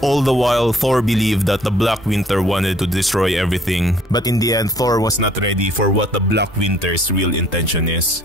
All the while, Thor believed that the Black Winter wanted to destroy everything. But in the end, Thor was not ready for what the Black Winter's real intention is.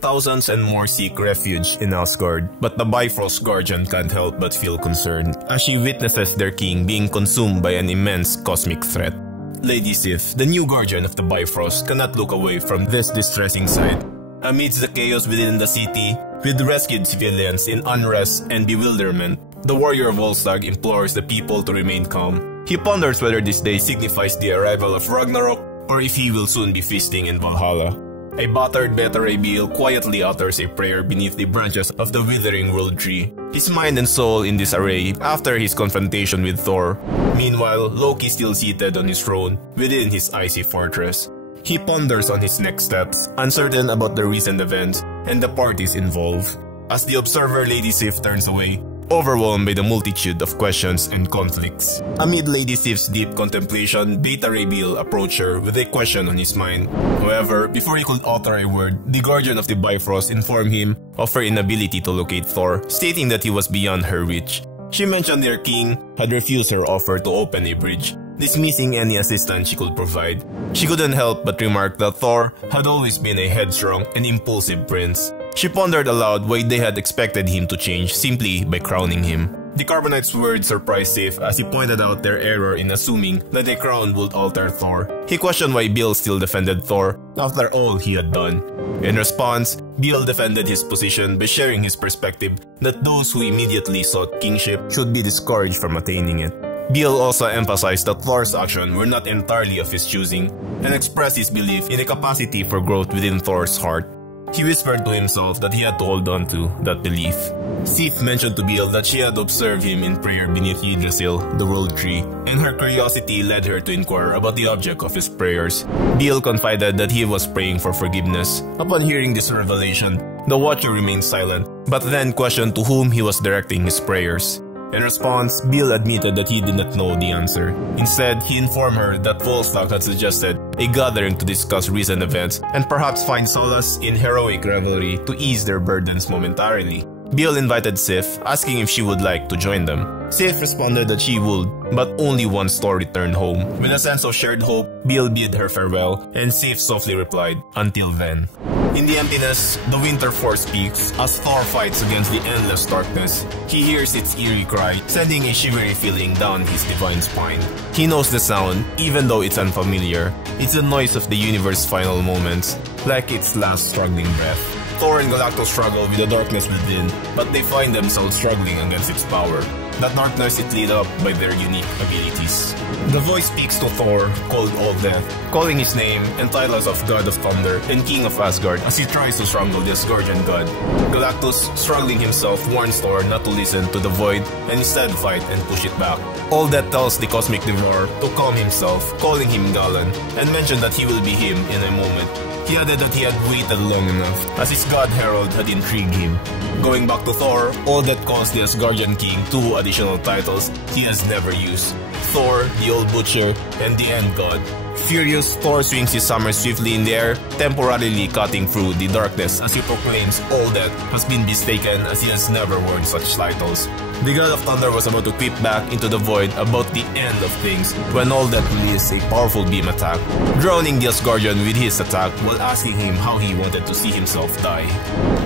Thousands and more seek refuge in Asgard, but the Bifrost Guardian can't help but feel concerned as she witnesses their king being consumed by an immense cosmic threat. Lady Sif, the new guardian of the Bifrost, cannot look away from this distressing sight. Amidst the chaos within the city, with rescued civilians in unrest and bewilderment, the warrior Volstagg implores the people to remain calm. He ponders whether this day signifies the arrival of Ragnarok, or if he will soon be feasting in Valhalla. A battered Beta Ray Bill quietly utters a prayer beneath the branches of the withering world tree, his mind and soul in disarray after his confrontation with Thor. Meanwhile, Loki still seated on his throne within his icy fortress. He ponders on his next steps, uncertain about the recent events and the parties involved. As the observer Lady Sif turns away, overwhelmed by the multitude of questions and conflicts. Amid Lady Sif's deep contemplation, Beta Ray Bill approached her with a question on his mind. However, before he could utter a word, the Guardian of the Bifrost informed him of her inability to locate Thor, stating that he was beyond her reach. She mentioned their king had refused her offer to open a bridge, dismissing any assistance she could provide. She couldn't help but remark that Thor had always been a headstrong and impulsive prince. She pondered aloud why they had expected him to change simply by crowning him. The Carbonite's words surprised Sif as he pointed out their error in assuming that a crown would alter Thor. He questioned why Bill still defended Thor after all he had done. In response, Bill defended his position by sharing his perspective that those who immediately sought kingship should be discouraged from attaining it. Bill also emphasized that Thor's actions were not entirely of his choosing and expressed his belief in a capacity for growth within Thor's heart. He whispered to himself that he had to hold on to that belief. Sif mentioned to Bill that she had observed him in prayer beneath Yggdrasil, the world tree, and her curiosity led her to inquire about the object of his prayers. Bill confided that he was praying for forgiveness. Upon hearing this revelation, the Watcher remained silent, but then questioned to whom he was directing his prayers. In response, Bill admitted that he did not know the answer. Instead, he informed her that Volstagg had suggested a gathering to discuss recent events and perhaps find solace in heroic revelry to ease their burdens momentarily. Bill invited Sif, asking if she would like to join them. Sif responded that she would, but only once Thor returned home. With a sense of shared hope, Bill bid her farewell, and Sif softly replied, "Until then." In the emptiness, the Winter Force speaks as Thor fights against the endless darkness. He hears its eerie cry, sending a shivery feeling down his divine spine. He knows the sound, even though it's unfamiliar. It's the noise of the universe's final moments, like its last struggling breath. Thor and Galactus struggle with the darkness within, but they find themselves struggling against its power. That darkness is lit up by their unique abilities. The voice speaks to Thor, called All Death, calling his name and titles of God of Thunder and King of Asgard as he tries to strangle the Asgardian god. Galactus, struggling himself, warns Thor not to listen to the void and instead fight and push it back. All Death tells the Cosmic Devourer to calm himself, calling him Galan, and mentioned that he will be him in a moment. He added that he had waited long enough, as his god herald had intrigued him. Going back to Thor, All That calls the Asgardian king 2 additional titles he has never used: Thor, the Old Butcher, and the End God. Furious, Thor swings his hammer swiftly in the air, temporarily cutting through the darkness as he proclaims All That has been mistaken, as he has never worn such titles. The God of Thunder was about to creep back into the void about the end of things when All That released a powerful beam attack, drowning the Asgardian with his attack while asking him how he wanted to see himself die.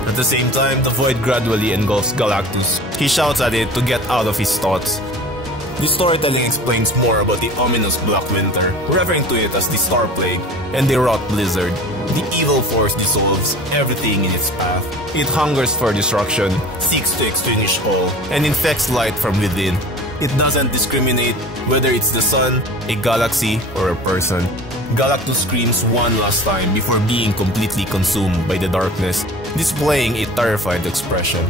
At the same time, the void gradually engulfs Galactus. He shouts at it to get out of his thoughts. The storytelling explains more about the ominous Black Winter, referring to it as the Star Plague, and the Wrought Blizzard. The evil force dissolves everything in its path. It hungers for destruction, seeks to extinguish all, and infects light from within. It doesn't discriminate whether it's the sun, a galaxy, or a person. Galactus screams one last time before being completely consumed by the darkness, displaying a terrified expression.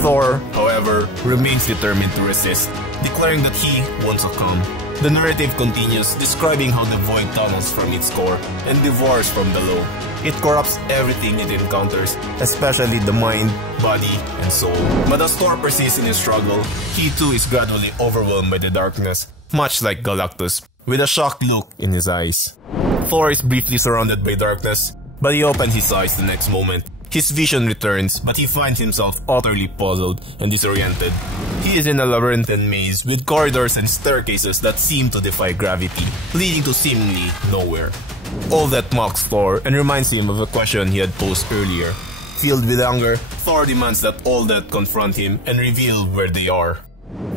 Thor, however, remains determined to resist, declaring that he won't succumb. The narrative continues, describing how the void tunnels from its core and devours from below. It corrupts everything it encounters, especially the mind, body, and soul. But as Thor persists in his struggle, he too is gradually overwhelmed by the darkness, much like Galactus, with a shocked look in his eyes. Thor is briefly surrounded by darkness, but he opens his eyes the next moment, His vision returns, but he finds himself utterly puzzled and disoriented. He is in a labyrinthine maze with corridors and staircases that seem to defy gravity, leading to seemingly nowhere. All that mocks Thor and reminds him of a question he had posed earlier. Filled with anger, Thor demands that All That confront him and reveal where they are.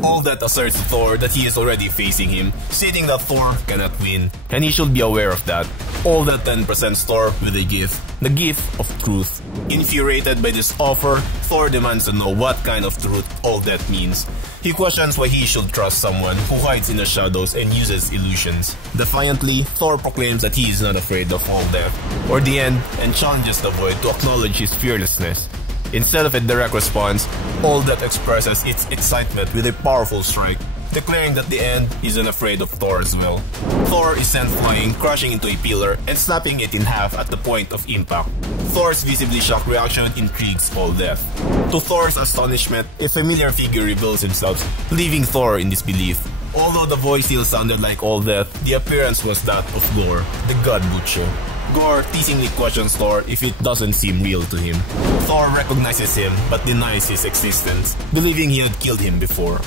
All That asserts to Thor that he is already facing him, stating that Thor cannot win, and he should be aware of that. All That then presents Thor with a gift, the gift of truth. Infuriated by this offer, Thor demands to know what kind of truth All That means. He questions why he should trust someone who hides in the shadows and uses illusions. Defiantly, Thor proclaims that he is not afraid of All That, or the end, and challenges the Void to acknowledge his fearlessness. Instead of a direct response, All That expresses its excitement with a powerful strike, declaring that the end isn't afraid of Thor as well. Thor is sent flying, crashing into a pillar, and snapping it in half at the point of impact. Thor's visibly shocked reaction intrigues All That. To Thor's astonishment, a familiar figure reveals himself, leaving Thor in disbelief. Although the voice still sounded like All That, the appearance was that of Gorr, the God Butcher. Gorr teasingly questions Thor if it doesn't seem real to him. Thor recognizes him but denies his existence, believing he had killed him before.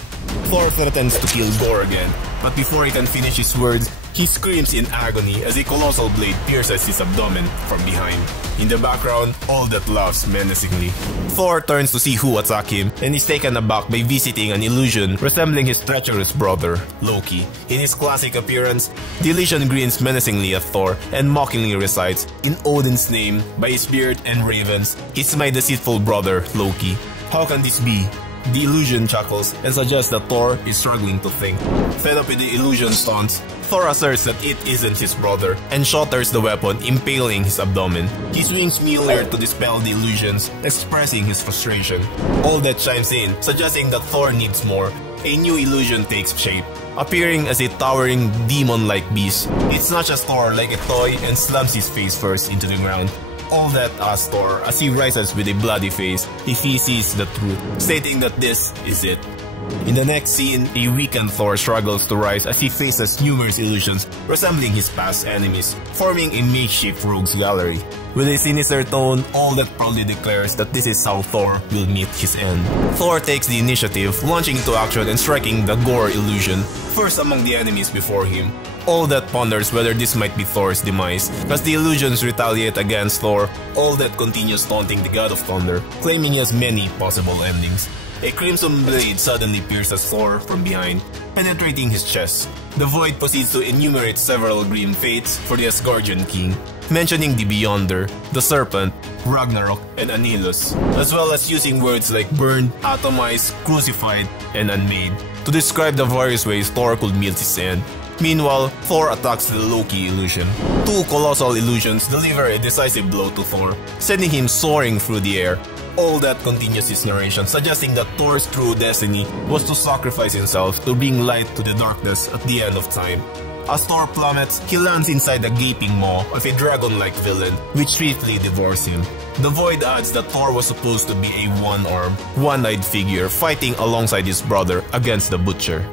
Thor threatens to kill Gorr again, but before he can finish his words, he screams in agony as a colossal blade pierces his abdomen from behind. In the background, All That laughs menacingly. Thor turns to see who attacked him and is taken aback by visiting an illusion resembling his treacherous brother, Loki. In his classic appearance, the illusion grins menacingly at Thor and mockingly recites, "In Odin's name, by his beard and ravens, it's my deceitful brother, Loki. How can this be?" The illusion chuckles and suggests that Thor is struggling to think. Fed up with the illusion's taunts, Thor asserts that it isn't his brother and shatters the weapon, impaling his abdomen. He swings Mjolnir to dispel the illusions, expressing his frustration. All That chimes in, suggesting that Thor needs more. A new illusion takes shape, appearing as a towering, demon-like beast. It snatches Thor like a toy and slams his face first into the ground. All That asks Thor as he rises with a bloody face if he sees the truth, stating that this is it. In the next scene, a weakened Thor struggles to rise as he faces numerous illusions resembling his past enemies, forming a makeshift rogues gallery. With a sinister tone, All That proudly declares that this is how Thor will meet his end. Thor takes the initiative, launching into action and striking the Gorr illusion, first among the enemies before him. All That ponders whether this might be Thor's demise. As the illusions retaliate against Thor, All That continues taunting the God of Thunder, claiming he has many possible endings. A crimson blade suddenly pierces Thor from behind, penetrating his chest. The Void proceeds to enumerate several grim fates for the Asgardian king, mentioning the Beyonder, the Serpent, Ragnarok, and Annihilus, as well as using words like burned, atomized, crucified, and unmade to describe the various ways Thor could meet his end. Meanwhile, Thor attacks the Loki illusion. Two colossal illusions deliver a decisive blow to Thor, sending him soaring through the air. All That continues his narration, suggesting that Thor's true destiny was to sacrifice himself to bring light to the darkness at the end of time. As Thor plummets, he lands inside the gaping maw of a dragon-like villain, which swiftly devours him. The Void adds that Thor was supposed to be a one-armed, one-eyed figure fighting alongside his brother against the Butcher.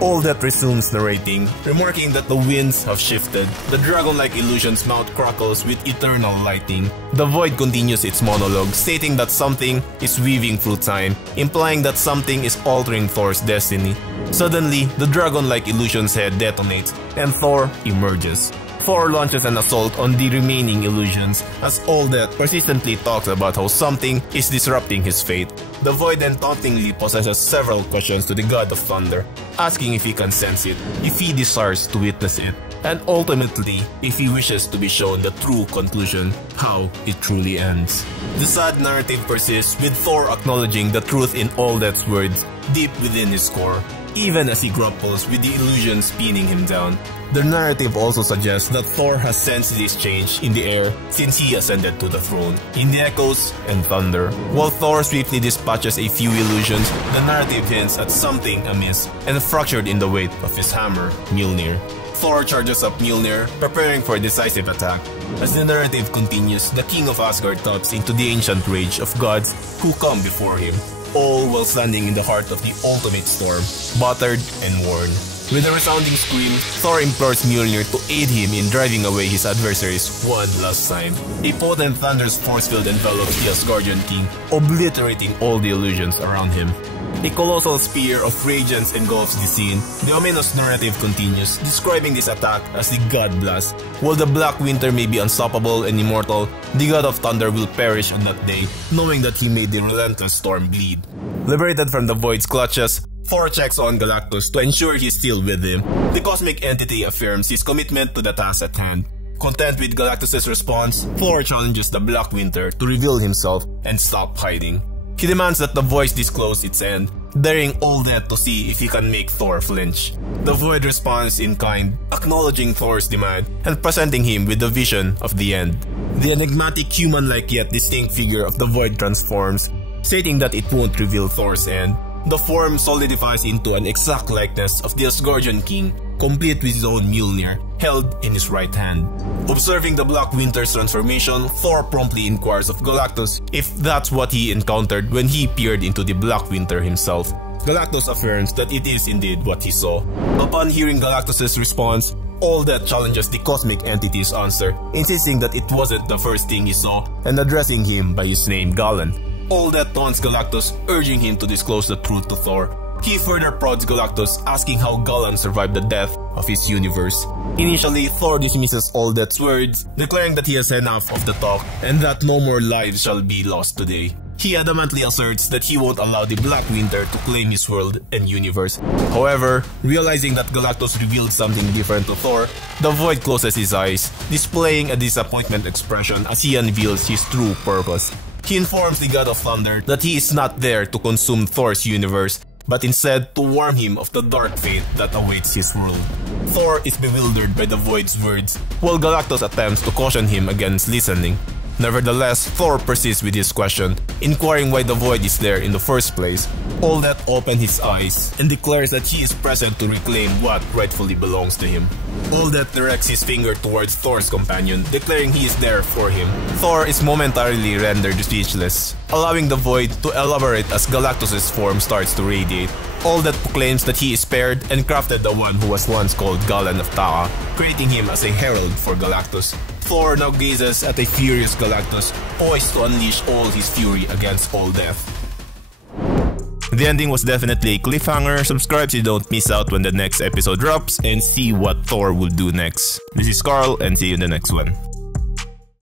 All That resumes narrating, remarking that the winds have shifted. The dragon-like illusion's mouth crackles with eternal lightning. The Void continues its monologue, stating that something is weaving through time, implying that something is altering Thor's destiny. Suddenly, the dragon-like illusion's head detonates, and Thor emerges. Thor launches an assault on the remaining illusions, as All That persistently talks about how something is disrupting his fate. The Void then tauntingly possesses several questions to the God of Thunder, asking if he can sense it, if he desires to witness it, and ultimately, if he wishes to be shown the true conclusion, how it truly ends. The sad narrative persists, with Thor acknowledging the truth in All That's words deep within his core, even as he grapples with the illusion spinning him down. The narrative also suggests that Thor has sensed this change in the air since he ascended to the throne, in the echoes and thunder. While Thor swiftly dispatches a few illusions, the narrative hints at something amiss and fractured in the weight of his hammer, Mjolnir. Thor charges up Mjolnir, preparing for a decisive attack. As the narrative continues, the King of Asgard taps into the ancient rage of gods who come before him, all while standing in the heart of the ultimate storm, battered and worn. With a resounding scream, Thor implores Mjolnir to aid him in driving away his adversaries one last time. A potent thunderous force field envelops the Asgardian king, obliterating all the illusions around him. A colossal spear of radiance engulfs the scene. The ominous narrative continues, describing this attack as the God Blast. While the Black Winter may be unstoppable and immortal, the God of Thunder will perish on that day, knowing that he made the relentless storm bleed. Liberated from the Void's clutches, Thor checks on Galactus to ensure he's still with him. The cosmic entity affirms his commitment to the task at hand. Content with Galactus' response, Thor challenges the Black Winter to reveal himself and stop hiding. He demands that the Void disclose its end, daring all that to see if he can make Thor flinch. The Void responds in kind, acknowledging Thor's demand and presenting him with the vision of the end. The enigmatic human-like yet distinct figure of the Void transforms, stating that it won't reveal Thor's end. The form solidifies into an exact likeness of the Asgardian king, complete with his own Mjolnir, held in his right hand. Observing the Black Winter's transformation, Thor promptly inquires of Galactus if that's what he encountered when he peered into the Black Winter himself. Galactus affirms that it is indeed what he saw. Upon hearing Galactus' response, All That challenges the cosmic entity's answer, insisting that it wasn't the first thing he saw and addressing him by his name Galan. All That taunts Galactus, urging him to disclose the truth to Thor. He further prods Galactus, asking how Galan survived the death of his universe. Initially, Thor dismisses All That's words, declaring that he has enough of the talk and that no more lives shall be lost today. He adamantly asserts that he won't allow the Black Winter to claim his world and universe. However, realizing that Galactus revealed something different to Thor, the Void closes his eyes, displaying a disappointment expression as he unveils his true purpose. He informs the God of Thunder that he is not there to consume Thor's universe, but instead to warn him of the dark fate that awaits his world. Thor is bewildered by the Void's words, while Galactus attempts to caution him against listening. Nevertheless, Thor persists with his question, inquiring why the Void is there in the first place. All That opens his eyes and declares that he is present to reclaim what rightfully belongs to him. All That directs his finger towards Thor's companion, declaring he is there for him. Thor is momentarily rendered speechless, allowing the Void to elaborate as Galactus' form starts to radiate. All That proclaims that he is spared and crafted the one who was once called Galan of Ta'a, creating him as a herald for Galactus. Thor now gazes at a furious Galactus, poised to unleash all his fury against all death. The ending was definitely a cliffhanger. Subscribe so you don't miss out when the next episode drops and see what Thor will do next. This is Carl and see you in the next one.